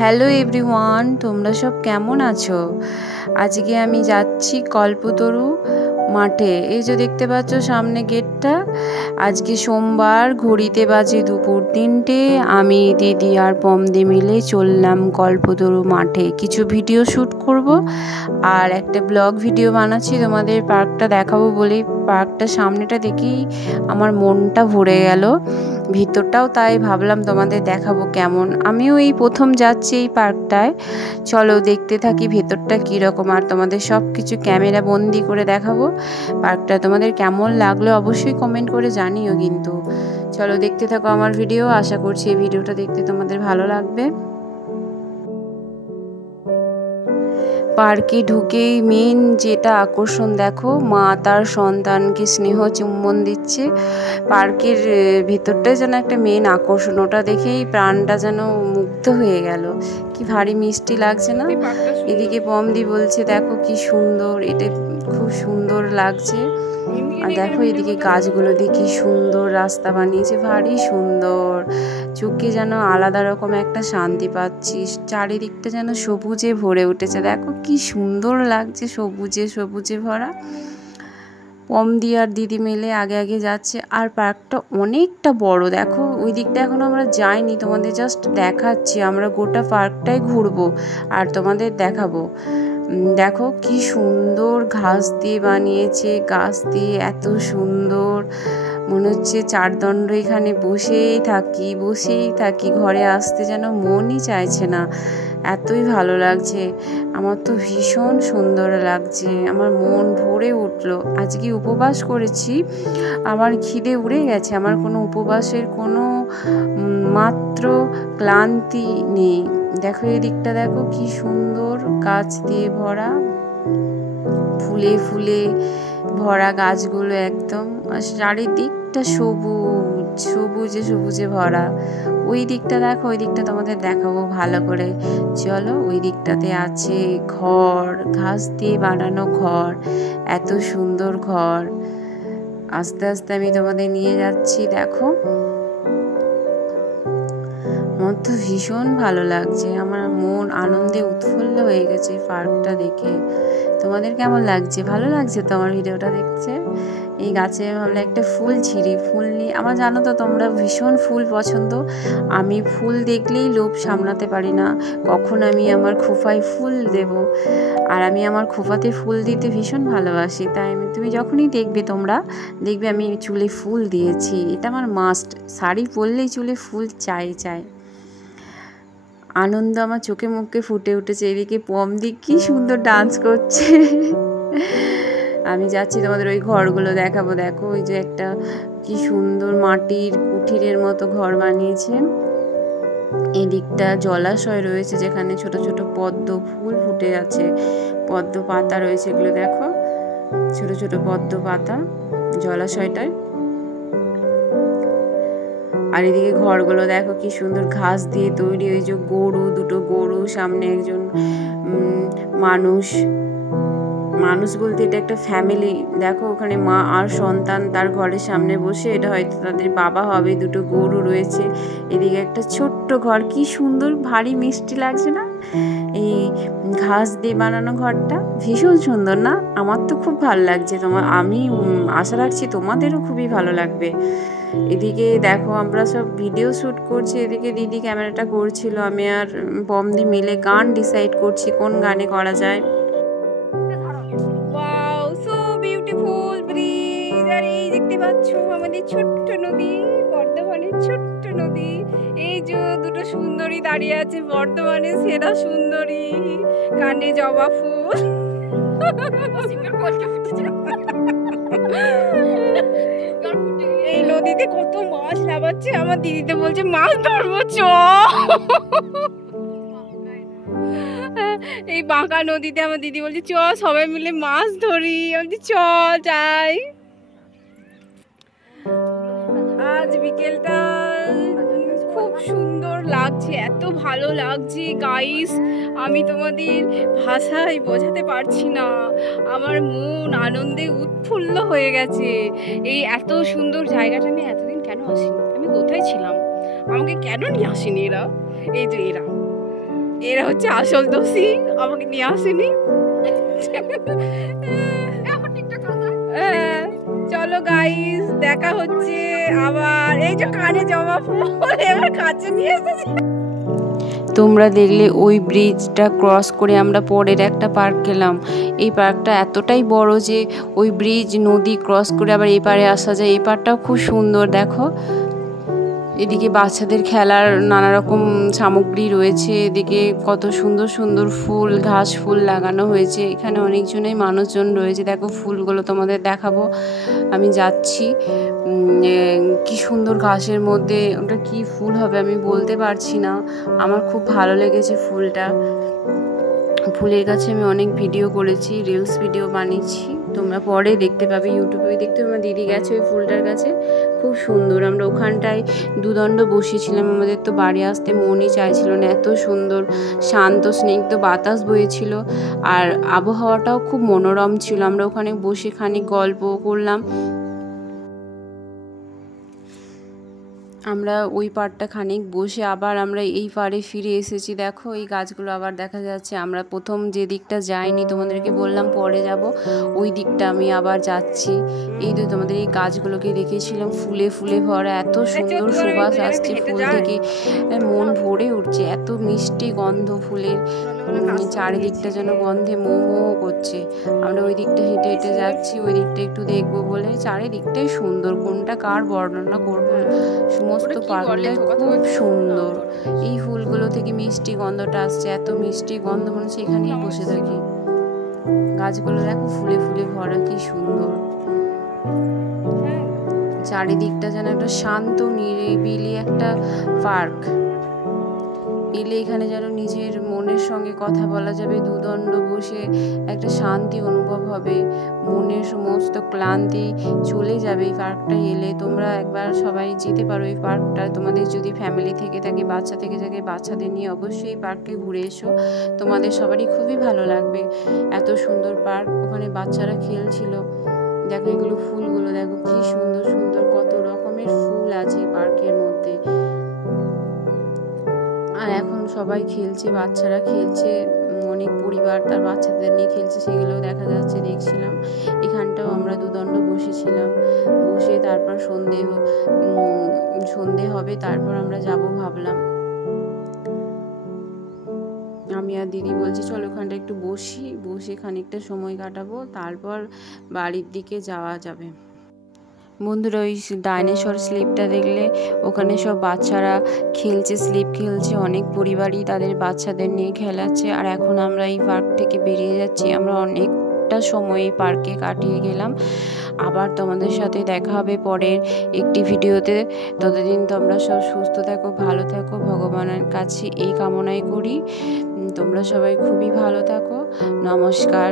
Hello everyone, তোমরা সব কেমন আছো? আজকে আমি যাচ্ছি কল্পতরু মাঠে। এই যে দেখতে পাচ্ছ সামনে গেটটা। আজকে সোমবার, ঘড়িতে বাজে দুপুর 3টে। আমি, দিদি আর পমদি মিলে চললাম কল্পতরু মাঠে। কিছু ভিডিও শ্যুট করব আর একটা ব্লগ ভিডিও বানাচ্ছি তোমাদের পার্কটা দেখাবো বলেই। পার্কটা সামনেটা দেখেই আমার মনটা ভরে গেল, ভিতরটাও তাই ভাবলাম তোমাদের দেখাবো কেমন। আমিও এই প্রথম যাচ্ছি এই পার্কটায়। চলো দেখতে থাকি ভেতরটা কীরকম, আর তোমাদের সব কিছু ক্যামেরা বন্দি করে দেখাবো। পার্কটা তোমাদের কেমন লাগলো অবশ্যই কমেন্ট করে জানিও কিন্তু। চলো দেখতে থাকো আমার ভিডিও, আশা করছি এই ভিডিওটা দেখতে তোমাদের ভালো লাগবে। পার্কে ঢুকেই মেন যেটা আকর্ষণ দেখো, মা তার সন্তানকে স্নেহ চুম্বন দিচ্ছে। পার্কের ভেতরটাই যেন একটা মেন আকর্ষণ, ওটা দেখেই প্রাণটা যেন মুগ্ধ হয়ে গেল। কি ভারী মিষ্টি লাগছে না? এদিকে পমদি বলছে দেখো কি সুন্দর, এটা খুব সুন্দর লাগছে। আর দেখো এদিকে গাছগুলো দিয়ে কি সুন্দর রাস্তা বানিয়েছে, ভারী সুন্দর। চোখে যেন আলাদা রকম একটা শান্তি পাচ্ছি। চারিদিকটা যেন সবুজে ভরে উঠেছে, দেখো কি সুন্দর লাগছে, সবুজে সবুজে ভরা। পমদি আর দিদি মিলে আগে আগে যাচ্ছে। আর পার্কটা অনেকটা বড়, দেখো ওই দিকটা এখনো আমরা যাইনি, তোমাদের জাস্ট দেখাচ্ছি। আমরা গোটা পার্কটাই ঘুরবো আর তোমাদের দেখাবো। দেখো কি সুন্দর ঘাস দিয়ে বানিয়েছে, গাছ দিয়ে এত সুন্দর। মনে হচ্ছে চারদণ্ড এখানে বসেই থাকি, ঘরে আসতে যেন মনই চাইছে না, এতই ভালো লাগছে। আমার তো ভীষণ সুন্দর লাগছে, আমার মন ভরে উঠলো। আজকে উপবাস করেছি, আমার খিদে উড়ে গেছে, আমার কোনো উপবাসের কোনো মাত্র ক্লান্তি নেই। দেখো এই দিকটা দেখো কি সুন্দর, গাছ দিয়ে ভরা, ফুলে ফুলে ভরা গাছগুলো একদম। চারিদিকটা সবুজে সবুজে ভরা। ওই দিকটা দেখো, ওই দিকটা তোমাদের দেখাবো ভালো করে। চলো, ওই দিকটাতে আছে ঘর, ঘাস দিয়ে বানানো ঘর, এত সুন্দর ঘর। আস্তে আস্তে আমি তোমাদের নিয়ে যাচ্ছি। দেখো আমার তো ভীষণ ভালো লাগছে, আমার মন আনন্দে উৎফুল্ল হয়ে গেছে পার্কটা দেখে। তোমাদের কেমন লাগছে? ভালো লাগছে তো আমার ভিডিওটা দেখছে? এই গাছে ভাবলে একটা ফুল ছিঁড়ি, ফুল নিয়ে আমার, জানো তো তোমরা ভীষণ ফুল পছন্দ। আমি ফুল দেখলেই লোভ সামলাতে পারি না, কখন আমি আমার খোঁপায় ফুল দেব। আর আমি আমার খোঁপাতে ফুল দিতে ভীষণ ভালোবাসি, তাই তুমি যখনই তোমরা দেখবে আমি চুলে ফুল দিয়েছি, এটা আমার মাস্ট। শাড়ি পরলেই চুলে ফুল চাই। আনন্দ আমার চোখে মুখে ফুটে উঠেছে। এদিকে পমদি কি সুন্দর ডান্স করছে। আমি যাচ্ছি, তোমাদের ওই ঘরগুলো দেখাবো। দেখো ওই যে একটা কি সুন্দর মাটির কুঠিরের মতো ঘর বানিয়েছে। এদিকটা জলাশয় রয়েছে যেখানে ছোট ছোট পদ্ম ফুল ফুটে আছে, পদ্ম পাতা রয়েছে, এগুলো দেখো ছোট ছোট পদ্ম পাতা জলাশয়টায়। আর এদিকে ঘরগুলো দেখো কি সুন্দর, ঘাস দিয়ে তৈরি। ওই যে দুটো গরু, সামনে একজন মানুষ বলতে এটা একটা ফ্যামিলি। দেখো ওখানে মা আর সন্তান তার ঘরের সামনে বসে, এটা হয়তো তাদের বাবা হবে। দুটো গরু রয়েছে, এদিকে একটা ছোট্ট ঘর, কি সুন্দর, ভারী মিষ্টি লাগছে না? এই ঘাস দিয়ে বানানো ঘরটা ভীষণ সুন্দর না? আমার তো খুব ভালো লাগছে। আমি আশা রাখছি তোমাদেরও খুবই ভালো লাগবে। এদিকে দেখো আমরা সব ভিডিও শ্যুট করছি, এদিকে দিদি ক্যামেরাটা করছিল, আমি আর পমদি মিলে গান ডিসাইড করছি কোন গানে করা যায়। Wow, so beautiful bridge. আর এই দেখতে পাচ্ছ আমাদের ছোট্ট নদী, বর্ধমানের ছোট্ট নদী। এই যে দুটো সুন্দরী দাঁড়িয়ে আছে, বর্ধমানের সেরা সুন্দরী, কানে জবা ফুল। এই নদীতে কত মাছ লাফাচ্ছে, আমার দিদিতে বলছে মাছ ধরবো চ। এই বাঁকা নদীতে আমার দিদি বলছে চ সবাই মিলে মাছ ধরি, বলছি চ যাই। আজ বিকেলটা খুব সুন্দর লাগছে, এত ভালো লাগছে গাইস, আমি তোমাদের ভাষায় বোঝাতে পারছি না। আমার মন আনন্দে উৎফুল্ল হয়ে গেছে। এই এত সুন্দর জায়গাটা আমি এতদিন কেন আসিনি? আমি কোথায় ছিলাম? আমাকে কেন নিয়ে আসেনি এরা? এই যে এরা এরা হচ্ছে আসল দোষী, আমাকে নিয়ে আসেনি। চলো গাইস, দেখা হচ্ছে আবার। এই যে কানে জমা ফুল এবার কাছে নিয়ে এসেছে। তোমরা দেখলে ওই ব্রিজটা ক্রস করে আমরা পরের একটা পার্ক গেলাম। এই পার্কটা এতটাই বড় যে ওই ব্রিজ নদী ক্রস করে আবার এই পারে আসা যায়। এই পার্কটাও খুব সুন্দর। দেখো এদিকে বাচ্চাদের খেলার নানা রকম সামগ্রী রয়েছে, এদিকে কত সুন্দর সুন্দর ফুল, ঘাস ফুল লাগানো হয়েছে। এখানে অনেকজনই মানুষজন রয়েছে। দেখো ফুলগুলো তোমাদের দেখাবো। আমি যাচ্ছি, কি সুন্দর ঘাসের মধ্যে, ওটা কি ফুল হবে আমি বলতে পারছি না। আমার খুব ভালো লেগেছে ফুলটা। ফুলের কাছে আমি অনেক ভিডিও করেছি, রিলস ভিডিও বানিয়েছি, তোমরা পরে দেখতে পাবে, ইউটিউবে দেখতে পাবে। আমার দিদি গেছে ওই ফুলটার কাছে, খুব সুন্দর। আমরা ওখানটায় দুদণ্ড বসেছিলাম, আমাদের তো বাড়ি আসতে মনই চাইছিল না, এত সুন্দর শান্ত স্নিগ্ধ বাতাস বয়েছিল আর আবহাওয়াটাও খুব মনোরম ছিল। আমরা ওখানে বসে খানিক গল্প করলাম। আমরা ওই পাড়টা খানিক বসে আবার আমরা এই পাড়ে ফিরে এসেছি। দেখো এই গাছগুলো আবার দেখা যাচ্ছে। আমরা প্রথম যে দিকটা যাইনি, তোমাদেরকে বললাম পরে যাব, ওই দিকটা আমি আবার যাচ্ছি। এই তো তোমাদের এই গাছগুলোকে দেখেছিলাম, ফুলে ফুলে ভরা, এত সুন্দর সুবাস আসছে ফুল থেকে, মন ভরে উঠছে। এত মিষ্টি গন্ধ ফুলের, চারিদিকটা যেন গন্ধে মো করছে। আমরা ওই দিকটা হেঁটে হেঁটে যাচ্ছি, ওই দিকটা একটু দেখবো বলে। চারিদিকটাই সুন্দর, কোনটা কার বর্ণনা করবো। সমস্ত পার্কটাই খুব সুন্দর। এই ফুলগুলো থেকে মিষ্টি গন্ধটা আসছে, এত মিষ্টি গন্ধ মনে হচ্ছে এখানেই বসে থাকি। গাছগুলো দেখো ফুলে ফুলে ভরা, কি সুন্দর। চারিদিকটা যেন একটা শান্ত নিরিবিলি একটা পার্ক। এলে এখানে যেন নিজের মনের সঙ্গে কথা বলা যাবে, দুদণ্ড বসে একটা শান্তি অনুভব হবে, মনের সমস্ত ক্লান্তি চলে যাবে এই পার্কটা এলে। তোমরা একবার সবাই যেতে পারো এই পার্কটা। তোমাদের যদি ফ্যামিলি থেকে থাকে, বাচ্চা থেকে থাকে, বাচ্চাদের নিয়ে অবশ্যই এই পার্কে ঘুরে এসো, তোমাদের সবারই খুবই ভালো লাগবে। এত সুন্দর পার্ক, ওখানে বাচ্চারা খেলছিল। দেখো এগুলো ফুলগুলো দেখো কি সুন্দর সুন্দর, কত রকমের ফুল আছে পার্কের মধ্যে। আর এখন সবাই খেলছে, বাচ্চারা খেলছে, অনেক পরিবার তার বাচ্চাদের নিয়ে খেলছে, সেগুলোও দেখা যাচ্ছে, দেখছিলাম। এখানটাও আমরা দুদণ্ড বসেছিলাম, বসে তারপর সন্ধে হবে, তারপর আমরা যাব ভাবলাম। আমি আর দিদি বলছি চলো ওখানটা একটু বসে খানিকটা সময় কাটাবো, তারপর বাড়ির দিকে যাওয়া যাবে। বন্ধুরা ওই ডাইনোসর স্লিপটা দেখলে, ওখানে সব বাচ্চারা খেলছে, স্লিপ খেলছে, অনেক পরিবারই তাদের বাচ্চাদের নিয়ে খেলাচ্ছে। আর এখন আমরা এই পার্ক থেকে বেরিয়ে যাচ্ছি। আমরা অনেকটা সময় এই পার্কে কাটিয়ে গেলাম। আবার তোমাদের সাথে দেখা হবে পরের একটি ভিডিওতে। ততদিন তোমরা সব সুস্থ থাকো, ভালো থাকো, ভগবানের কাছে এই কামনাই করি। তোমরা সবাই খুবই ভালো থাকো। নমস্কার।